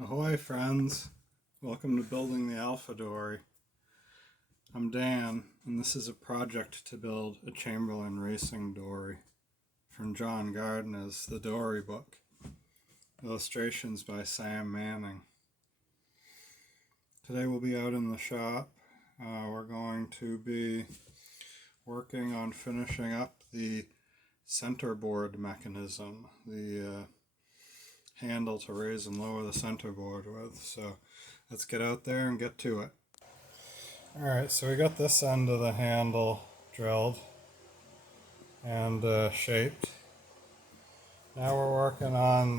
Ahoy friends, welcome to Building the Alpha Dory. I'm Dan, and this is a project to build a Chamberlain racing dory from John Gardner's The Dory book. Illustrations by Sam Manning. Today we'll be out in the shop. We're going to be working on finishing up the centerboard mechanism, the handle to raise and lower the centerboard with. So let's get out there and get to it. Alright, so we got this end of the handle drilled and shaped. Now we're working on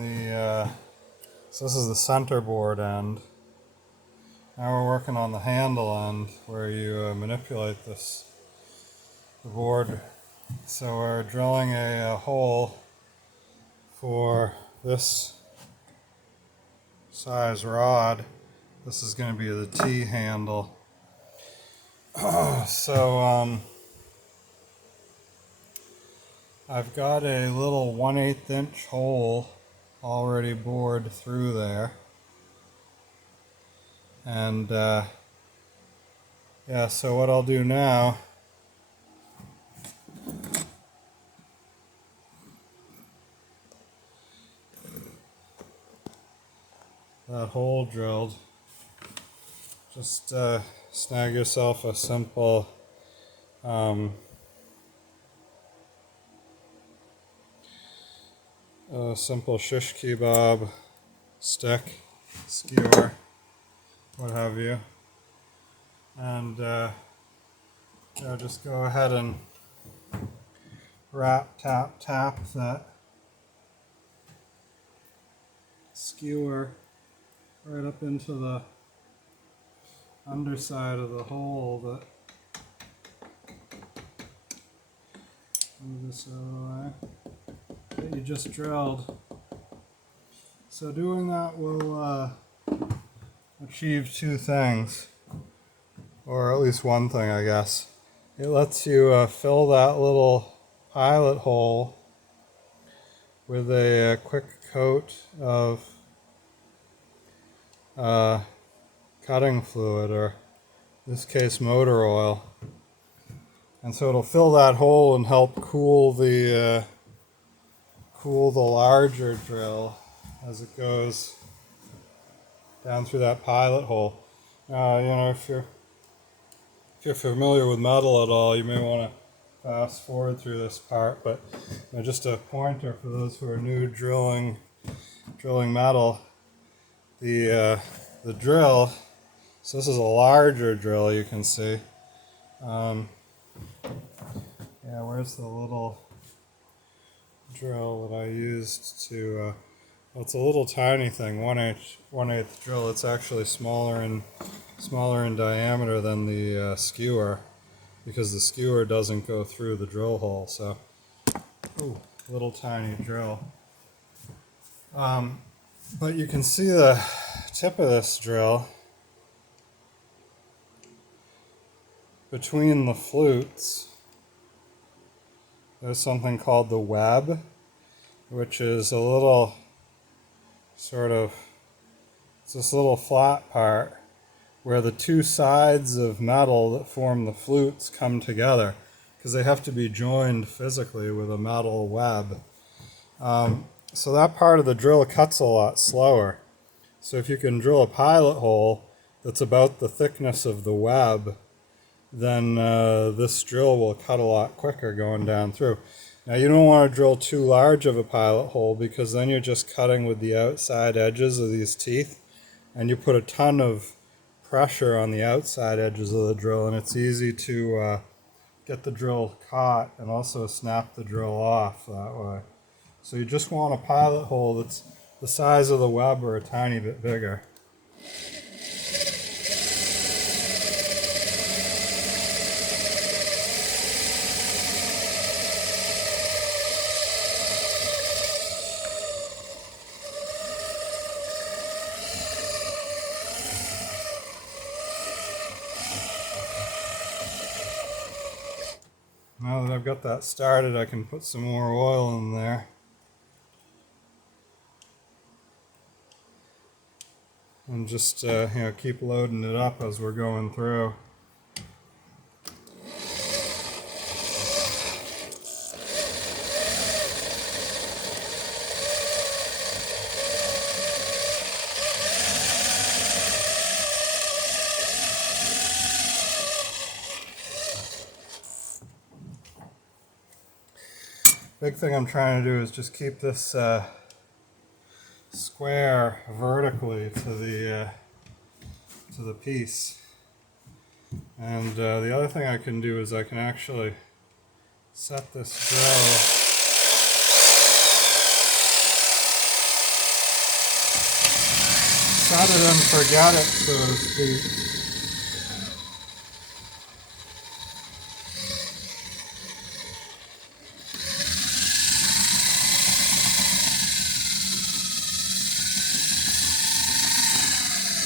so this is the centerboard end. Now we're working on the handle end where you manipulate the board. So we're drilling a hole for this size rod. This is going to be the T handle. I've got a little 1/8 inch hole already bored through there. And so what I'll do now, that hole drilled, just snag yourself a simple shish kebab stick, skewer, what have you, and just go ahead and tap that skewer right up into the underside of the hole move this out of the way, that you just drilled. So doing that will achieve two things, or at least one thing, I guess. It lets you fill that little pilot hole with a quick coat of cutting fluid, or in this case motor oil, and so it'll fill that hole and help cool the larger drill as it goes down through that pilot hole. If you're familiar with metal at all, you may want to fast forward through this part, but just a pointer for those who are new drilling metal. The drill, so this is a larger drill, you can see. Where's the little drill that I used to, it's a little tiny thing, 1/8 drill. It's actually smaller in diameter than the skewer, because the skewer doesn't go through the drill hole. So, little tiny drill. But you can see the tip of this drill between the flutes. There's something called the web, which is a little it's this little flat part where the two sides of metal that form the flutes come together, because they have to be joined physically with a metal web. So that part of the drill cuts a lot slower. So if you can drill a pilot hole that's about the thickness of the web, then this drill will cut a lot quicker going down through. Now you don't want to drill too large of a pilot hole, because then you're just cutting with the outside edges of these teeth, and you put a ton of pressure on the outside edges of the drill, and it's easy to get the drill caught and also snap the drill off that way. So you just want a pilot hole that's the size of the web or a tiny bit bigger. Now that I've got that started, I can put some more oil in there. and just keep loading it up as we're going through. Big thing I'm trying to do is just keep this square vertically to the piece. And the other thing I can do is I can actually set this drill set it and forget it, so to speak.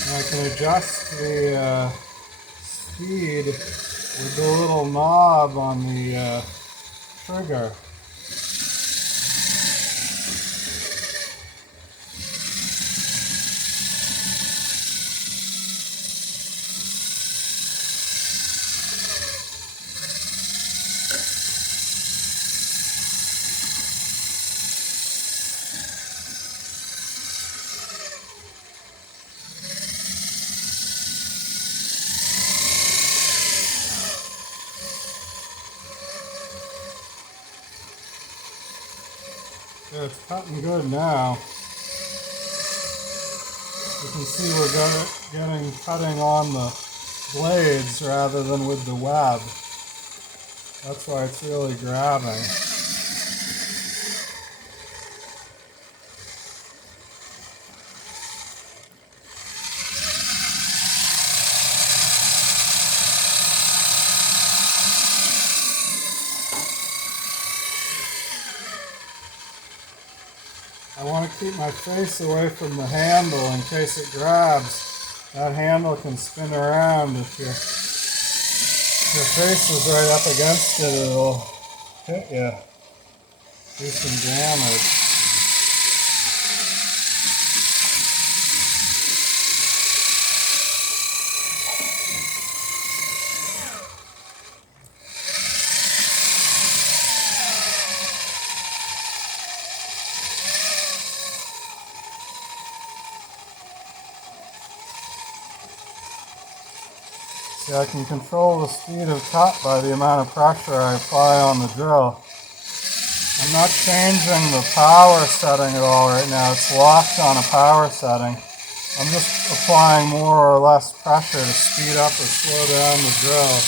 And I can adjust the speed with the little knob on the trigger. Yeah, it's cutting good now. You can see we're getting cutting on the blades rather than with the web. That's why it's really grabbing. I want to keep my face away from the handle in case it grabs. That handle can spin around. If your face is right up against it, it'll hit you, do some damage. See, I can control the speed of cut by the amount of pressure I apply on the drill. I'm not changing the power setting at all right now. It's locked on a power setting. I'm just applying more or less pressure to speed up or slow down the drill.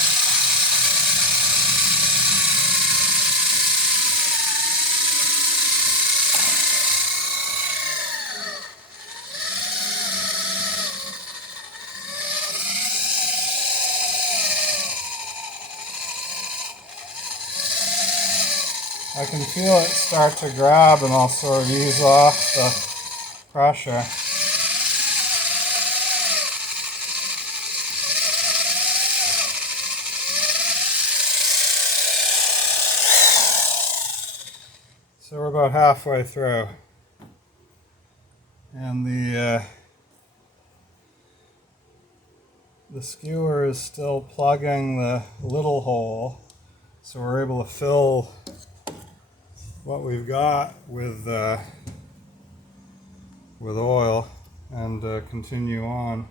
I can feel it start to grab and I'll sort of ease off the pressure. So we're about halfway through. And the skewer is still plugging the little hole. So we're able to fill what we've got with oil and continue on.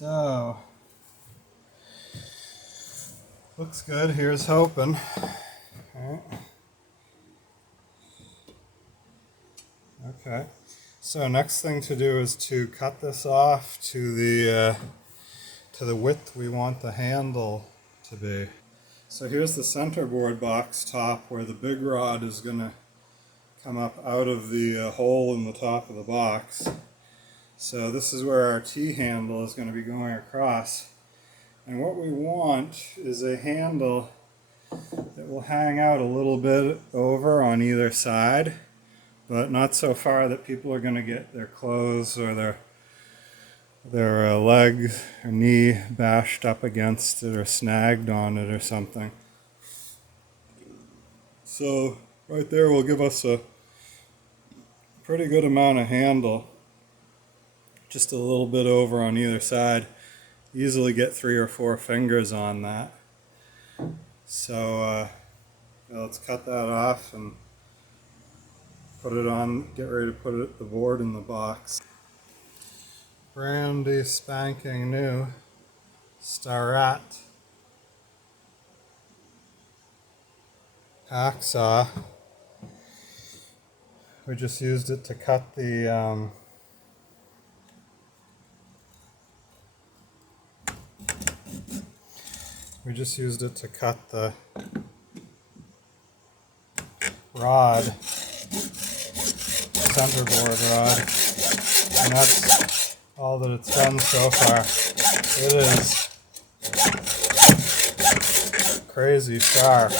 So, looks good. Here's hoping. Alright. Okay. So next thing to do is to cut this off to the width we want the handle to be. So here's the centerboard box top where the big rod is going to come up out of the hole in the top of the box. So this is where our T-handle is going to be going across. And what we want is a handle that will hang out a little bit over on either side, but not so far that people are going to get their clothes or their leg or knee bashed up against it or snagged on it or something. So right there will give us a pretty good amount of handle, just a little bit over on either side. Easily get 3 or 4 fingers on that. So let's cut that off and put it on, get ready to put the board in the box. Brandy spanking new Starrat hacksaw. We just used it to cut the rod, centerboard rod, and that's all that it's done so far. It is crazy sharp.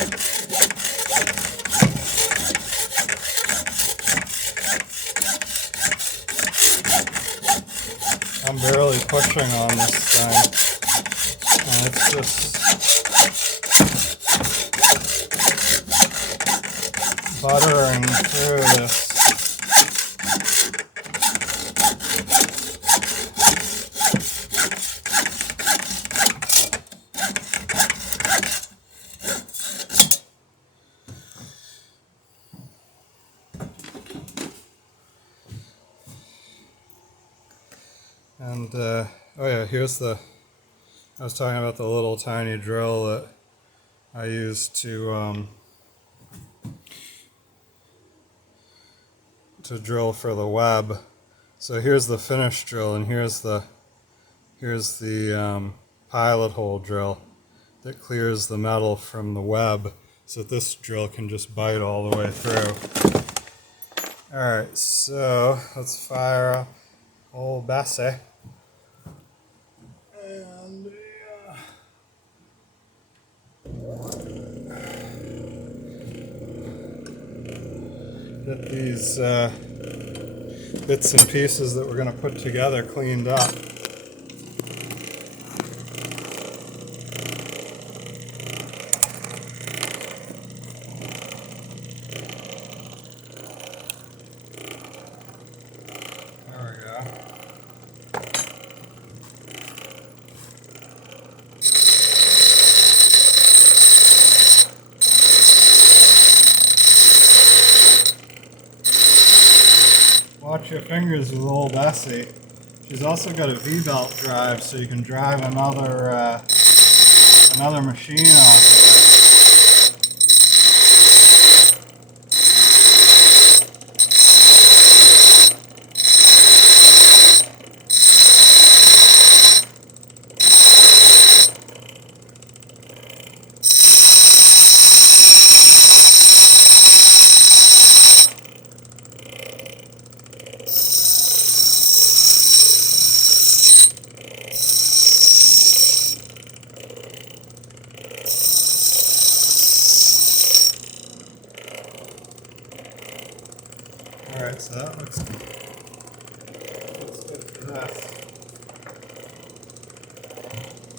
I'm barely pushing on this thing, and it's just buttering through this. And oh yeah, here's I was talking about the little tiny drill that I used to drill for the web. So here's the finished drill, and here's the pilot hole drill that clears the metal from the web, so that this drill can just bite all the way through. Alright, so let's fire up old Bessie. And get these bits and pieces that we're going to put together cleaned up. There we go. Watch your fingers with old Bessie. She's also got a V-belt drive, so you can drive another machine off of it. Alright, so that looks good for this.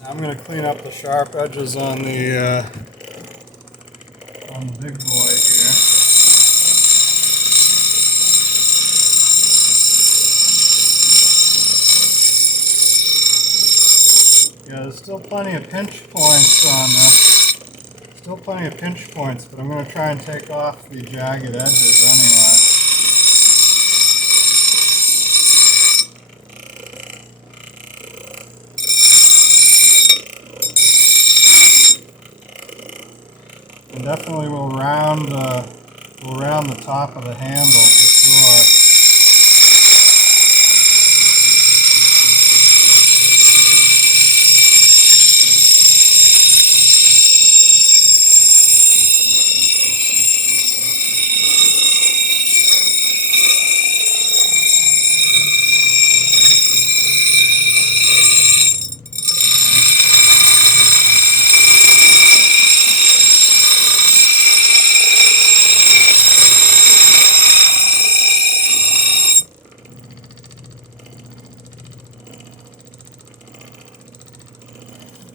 Now I'm going to clean up the sharp edges on the big boy here. Yeah, there's still plenty of pinch points on this. Still plenty of pinch points, but I'm going to try and take off the jagged edges anyway. I definitely will round the top of the handle for sure.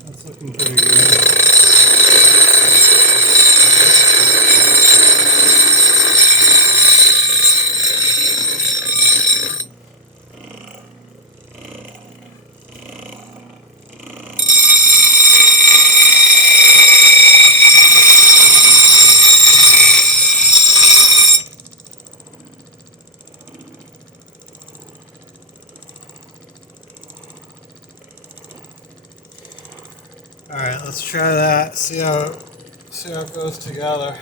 That's looking pretty good. All right, let's try that. See how it goes together.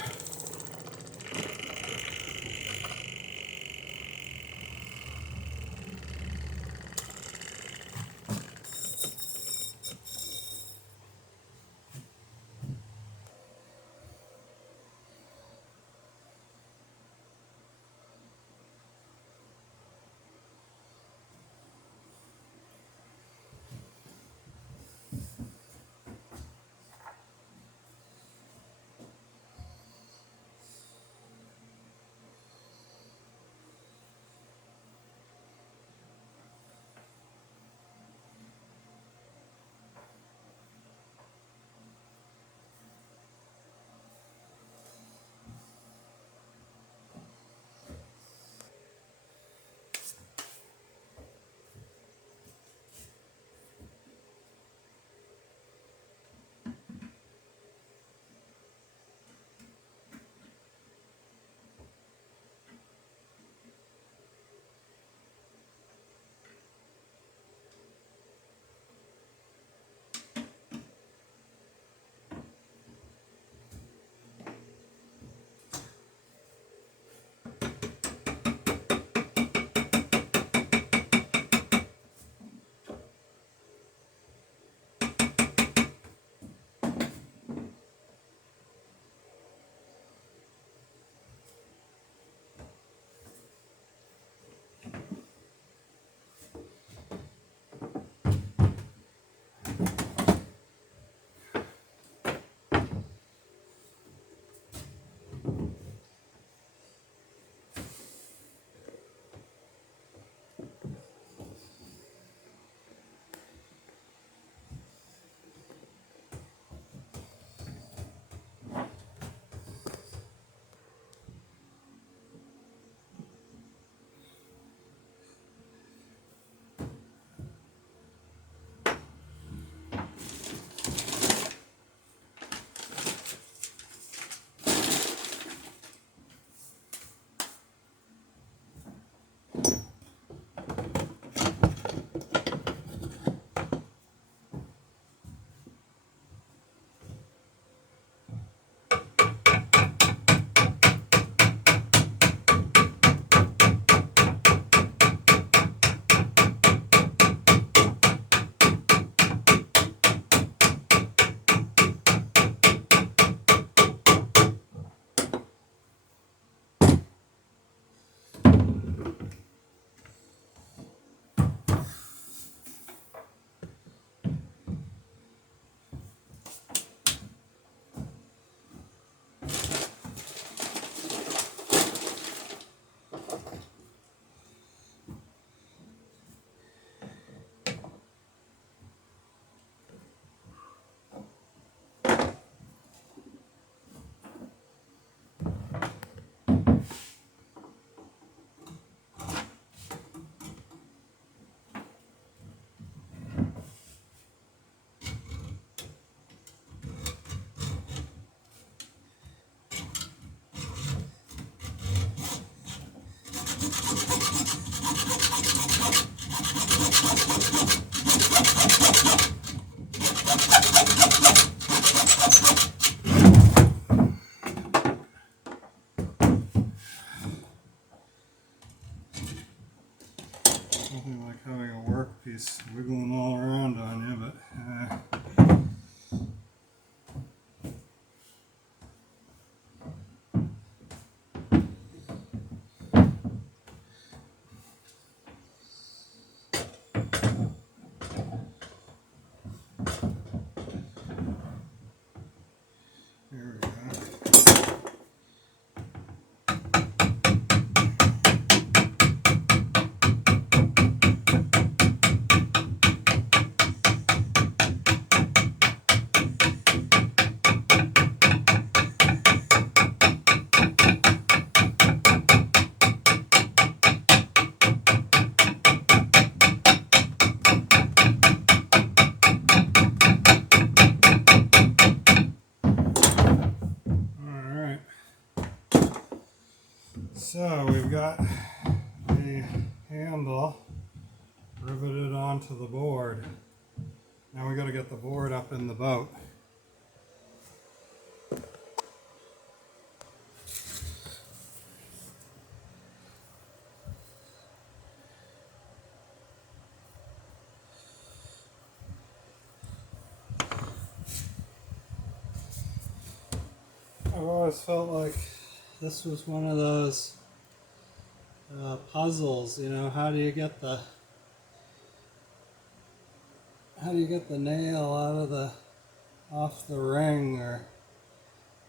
piece wiggling all around on you, but here we go. Alright, so we've got the handle riveted onto the board. Now we got to get the board up in the boat. I've always felt like this was one of those puzzles, you know, how do you get the nail out of off the ring, or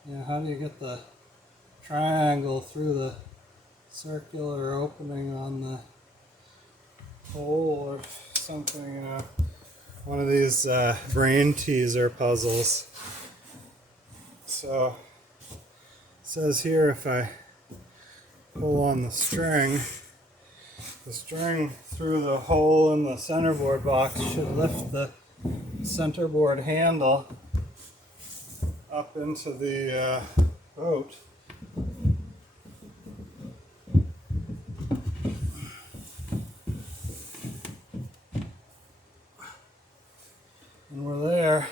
you know, how do you get the triangle through the circular opening on the hole or something, you know. One of these brain teaser puzzles. So it says here if I pull on the string through the hole in the centerboard box should lift the centerboard handle up into the boat. And we're there.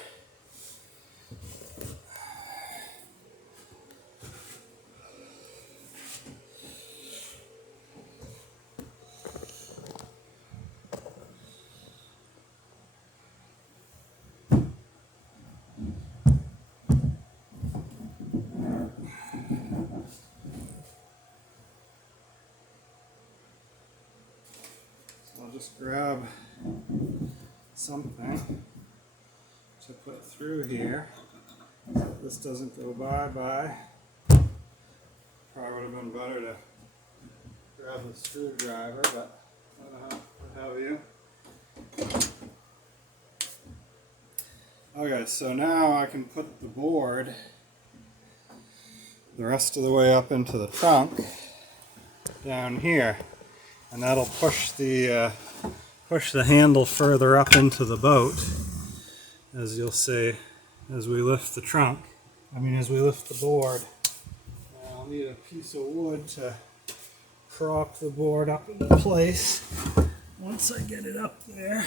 I'll just grab something to put through here so this doesn't go bye-bye. Probably would have been better to grab the screwdriver, but what have you. Okay, so now I can put the board the rest of the way up into the trunk down here. And that'll push the handle further up into the boat, as you'll see, as we lift the trunk. As we lift the board. I'll need a piece of wood to prop the board up into place once I get it up there.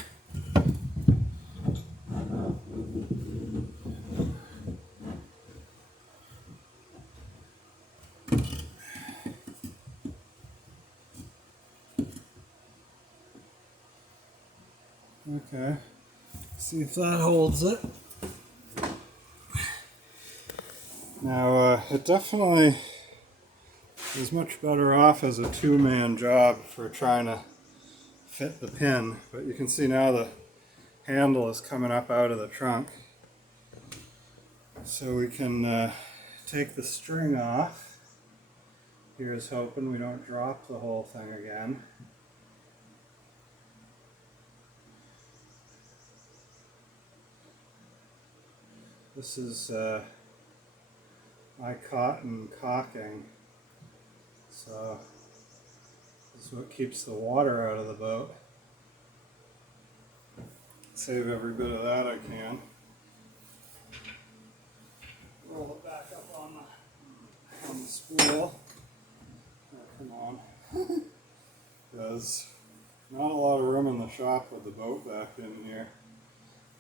Okay, see if that holds it. Now, it definitely is much better off as a two-man job for trying to fit the pin, but you can see now the handle is coming up out of the trunk. So we can take the string off. Here's hoping we don't drop the whole thing again. This is my cotton caulking, so this is what keeps the water out of the boat. Save every bit of that I can. Roll it back up on the spool. Oh, come on. There's not a lot of room in the shop with the boat back in here.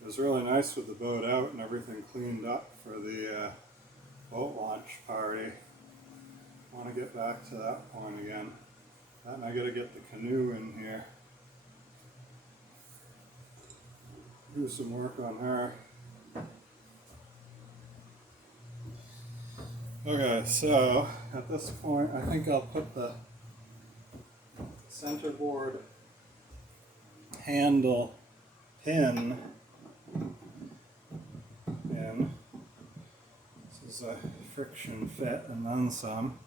It was really nice with the boat out and everything cleaned up for the boat launch party. I want to get back to that point again. And I got to get the canoe in here. do some work on her. Okay, so at this point I think I'll put the centerboard handle pin in. This is a friction fit and then some.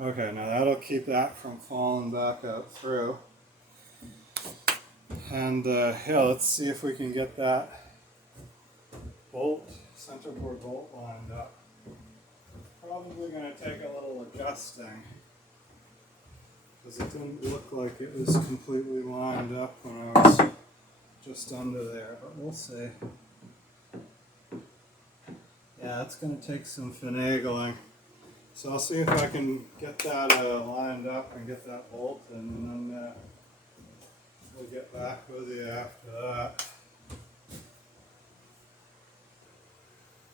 Okay, now that'll keep that from falling back out through. And yeah, let's see if we can get that centerboard bolt lined up. Probably going to take a little adjusting because it didn't look like it was completely lined up when I was just under there, but we'll see. Yeah, it's going to take some finagling. So I'll see if I can get that lined up and get that bolt in, and then we'll get back with you after that.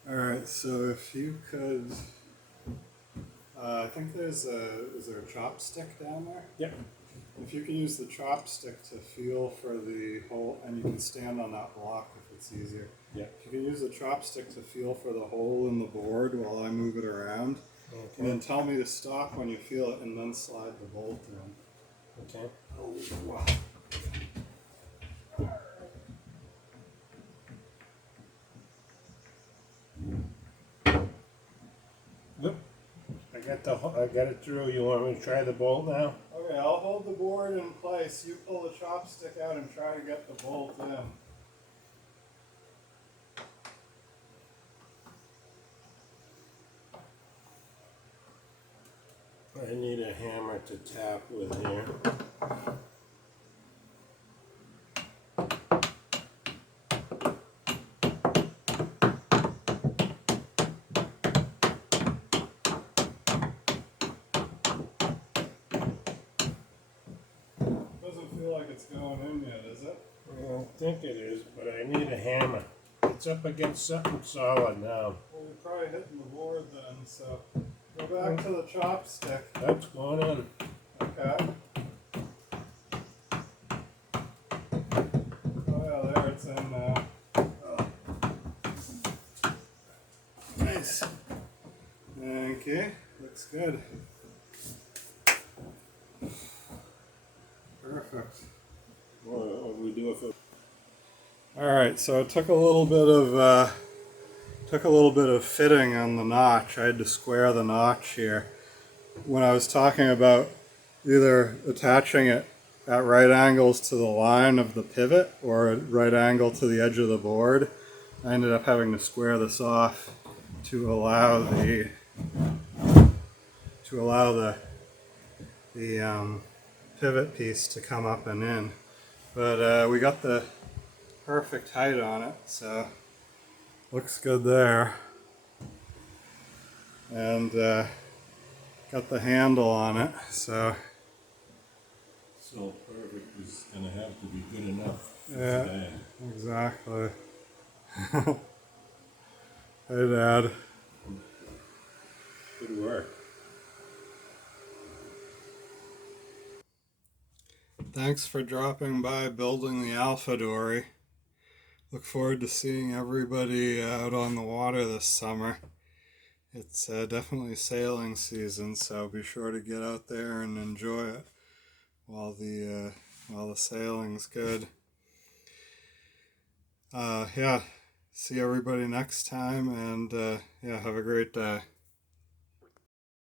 Alright, so if you could, I think is there a chopstick down there? Yep. If you can use the chopstick to feel for the hole, and you can stand on that block if it's easier. Yep. If you can use the chopstick to feel for the hole in the board while I move it around, Okay. and then tell me to stop when you feel it, and then slide the bolt in. Okay. Oh, wow. Yep. I got it through. You want me to try the bolt now? Okay, I'll hold the board in place. You pull the chopstick out and try to get the bolt in. I need a hammer to tap with here. Doesn't feel like it's going in yet, is it? I don't think it is, but I need a hammer. It's up against something solid now. Well, you're probably hitting the board then, so go back to the chopstick. That's going in. Okay. Oh yeah, there it's in now. Oh. Nice. Thank you. Looks good. Perfect. What do we do if it? All right, so it took a little bit of fitting on the notch. I had to square the notch here. When I was talking about either attaching it at right angles to the line of the pivot or at right angle to the edge of the board, I ended up having to square this off to allow the pivot piece to come up and in. But we got the perfect height on it, so looks good there. And got the handle on it, so perfect is going to have to be good enough for yeah, today. exactly. Hey, Dad. Good work. Thanks for dropping by building the Alpha Dory. Look forward to seeing everybody out on the water this summer. It's definitely sailing season, so be sure to get out there and enjoy it while the sailing's good. Yeah, see everybody next time, and yeah, have a great day.